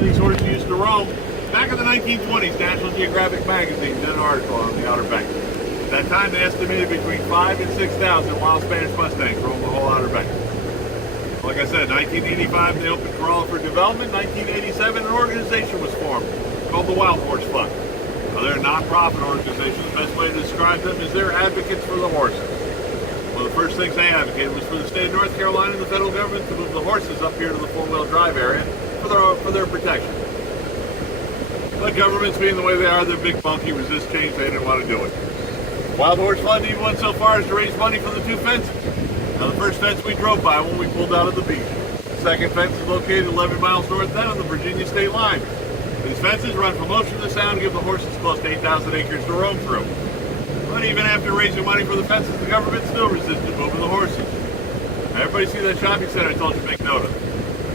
These horses used to roam. Back in the 1920s, National Geographic magazine did an article on the Outer Banks. At that time, they estimated between 5,000 and 6,000 wild Spanish Mustangs roamed the whole Outer Banks. Like I said, 1985, they opened Corolla for development. 1987, an organization was formed called the Wild Horse Fund. Now, they're a non-profit organization. The best way to describe them is they're advocates for the horses. One of the first things they advocated was for the state of North Carolina and the federal government to move the horses up here to the four-wheel drive area for their protection. But governments being the way they are, they're big, funky, resist change. They didn't want to do it. Wild Horse Fund even went so far as to raise money for the two fences. Now, the first fence we drove by when we pulled out of the beach. The second fence is located 11 miles north down on the Virginia state line. These fences run from ocean to sound and give the horses close to 8,000 acres to roam through. But even after raising money for the fences, the government still resisted moving the horses. Now, everybody see that shopping center I told you to make note of?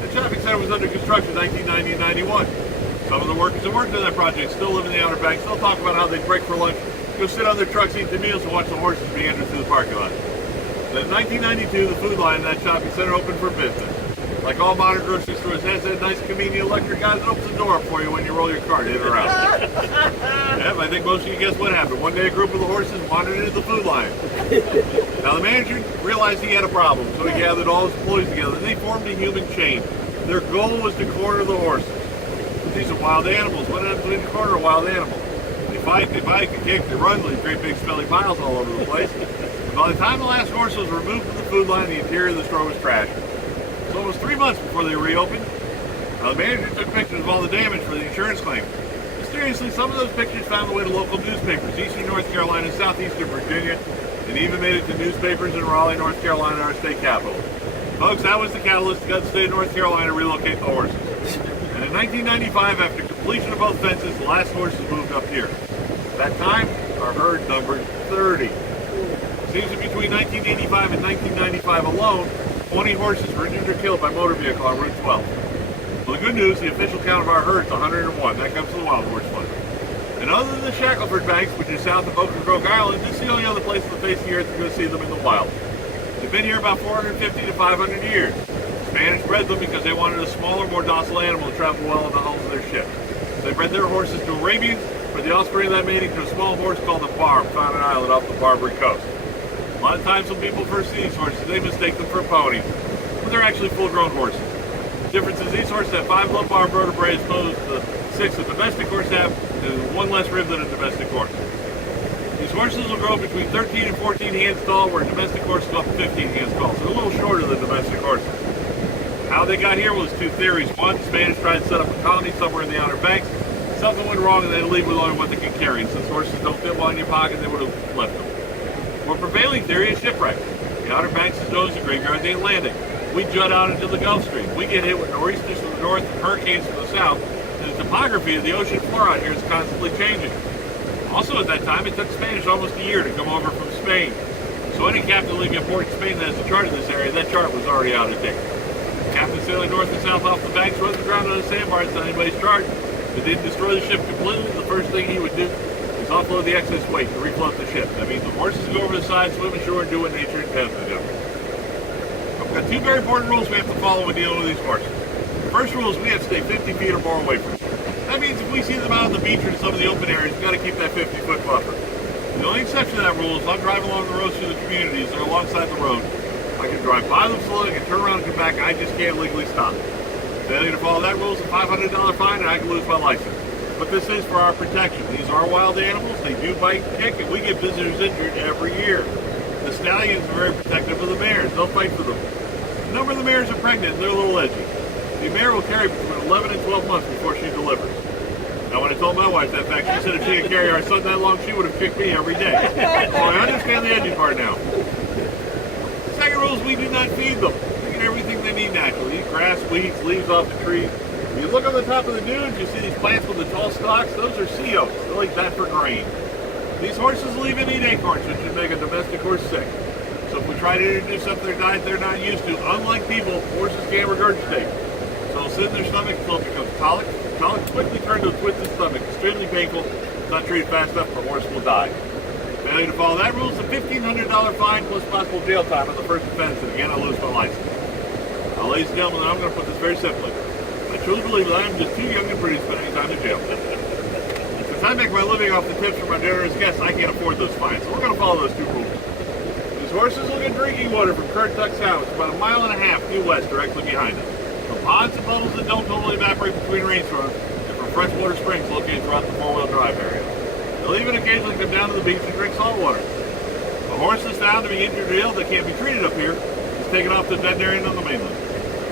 That shopping center was under construction in 1990 and 91. Some of the workers that worked on that project still live in the Outer Banks. They'll talk about how they break for lunch, go sit on their trucks, eat their meals, and watch the horses meander through the parking lot. Then in 1992, the food line in that shopping center opened for business. Like all modern grocery stores, it has that nice, convenient electric guy that opens the door up for you when you roll your cart in or out. Yep, I think most of you guess what happened. One day, a group of the horses wandered into the food line. Now, the manager realized he had a problem, so he gathered all his employees together, and they formed a human chain. Their goal was to corner the horses. These are wild animals. What happens when you corner a wild animal? They fight, they bite, they kick, they run, leave great big smelly piles all over the place. And by the time the last horse was removed from the food line, the interior of the store was trashed. So it was 3 months before they reopened. Now, the manager took pictures of all the damage for the insurance claim. Mysteriously, some of those pictures found their way to local newspapers, eastern North Carolina, southeastern Virginia, and even made it to newspapers in Raleigh, North Carolina, our state capital. Folks, that was the catalyst that got the state of North Carolina to relocate the horses. And in 1995, after completion of both fences, the last horses moved up here. At that time, our herd numbered 30. It seems that between 1985 and 1995 alone, 20 horses were injured or killed by motor vehicle on Route 12. Well, the good news, the official count of our herd is 101. That comes from the Wild Horse Fund. And other than the Shackelford Banks, which is south of Oak and Grove Island, this is the only other place on the face of the earth you're going to see them in the wild. They've been here about 450 to 500 years. Spanish bred them because they wanted a smaller, more docile animal to travel well in the hulls of their ships. So they bred their horses to Arabians, for the offspring of that mating to a small horse called a barb, found an island off the Barbary coast. A lot of times when people first see these horses, they mistake them for ponies, but they're actually full-grown horses. The difference is these horses have 5 lumbar vertebrae as opposed to the 6 a domestic horse have, and 1 less rib than a domestic horse. These horses will grow between 13 and 14 hands tall, where domestic horses go up to 15 hands tall, so they're a little shorter than domestic horses. How they got here was 2 theories. One, the Spanish tried to set up a colony somewhere in the Outer Banks. Something went wrong and they had to leave with only what they could carry. And since horses don't fit well in your pocket, they would have left them. More prevailing theory is shipwreck. The Outer Banks is known as the graveyard of the Atlantic. We jut out into the Gulf Stream. We get hit with nor'easters from the north and hurricanes from the south. And the topography of the ocean floor out here is constantly changing. Also at that time, it took Spanish almost a year to come over from Spain. So any captain leaving a port in Spain that has a chart in this area, that chart was already out of date. Captain sailing north and south off the banks runs aground on a sandbar. It's not anybody's chart. If they didn't destroy the ship completely, the first thing he would do is offload the excess weight to refloat the ship. That means the horses go over the side, swim ashore, and do what nature intends to do. We've got 2 very important rules we have to follow when dealing with these horses. The first rule is we have to stay 50 feet or more away from them. That means if we see them out on the beach or in some of the open areas, we've got to keep that 50-foot buffer. The only exception to that rule is if I'm driving along the roads through the communities that are alongside the road. I can drive by them slowly, I can turn around and come back, I just can't legally stop. Failure to follow that rule is a $500 fine and I can lose my license. But this is for our protection. These are wild animals, they do bite and kick, and we get visitors injured every year. The stallions are very protective of the mares, they'll fight for them. A number of the mares are pregnant and they're a little edgy. The mare will carry between 11 and 12 months before she delivers. Now when I told my wife that fact, she said if she could carry our son that long, she would have kicked me every day. So I understand the edgy part now. Second rule is we do not feed them. They get everything they need naturally. Eat grass, weeds, leaves off the trees. When you look on the top of the dunes, you see these plants with the tall stalks. Those are sea oats. They're like that for grain. These horses will even eat acorns, which would make a domestic horse sick. So if we try to introduce something to their diet they're not used to, unlike people, horses can't regurgitate. So it'll sit in their stomach until it becomes colic. Colic quickly turn to a twisted stomach. Extremely painful. If not treated fast enough, the horse will die. Failure to follow that rule is a $1,500 fine plus possible jail time on the first offense, and again, I'll lose my license. Now, ladies and gentlemen, I'm going to put this very simply. I truly believe that I am just too young and pretty to spend any time in jail. Since I make my living off the tips from my generous guests, I can't afford those fines, so we're going to follow those two rules. These horses will get drinking water from Kurt Tuck's house, about 1.5 miles due west, directly behind us. From ponds and puddles that don't totally evaporate between rainstorms, and from freshwater springs located throughout the four-wheel drive area. They'll even occasionally come down to the beach and drink salt water. If a horse is found to be injured or ill that can't be treated up here, it's taken off to the veterinarian on the mainland.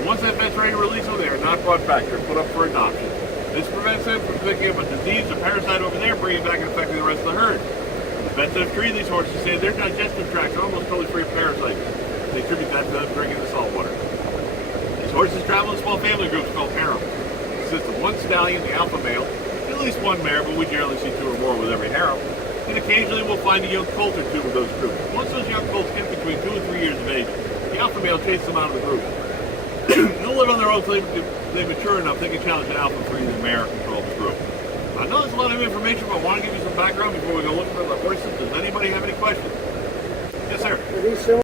Once that vet's ready to release them, they are not brought back. They're put up for adoption. This prevents them from picking up a disease or parasite over there, bringing back and affecting the rest of the herd. The vets that have treated these horses say their digestive tracts are almost totally free of parasites. They attribute that to them drinking the salt water. These horses travel in small family groups called harem. It consists of one stallion, the alpha male, and at least one mare, but we generally see 2 or more with every harem. And occasionally we'll find a young colt or 2 with those groups. Once those young colts get between 2 and 3 years of age, the alpha male chases them out of the group. They'll live on their own until they mature enough they can challenge an alpha for either mare or control the group. I know there's a lot of information, but I want to give you some background before we go looking for the horses. Does anybody have any questions? Yes, sir.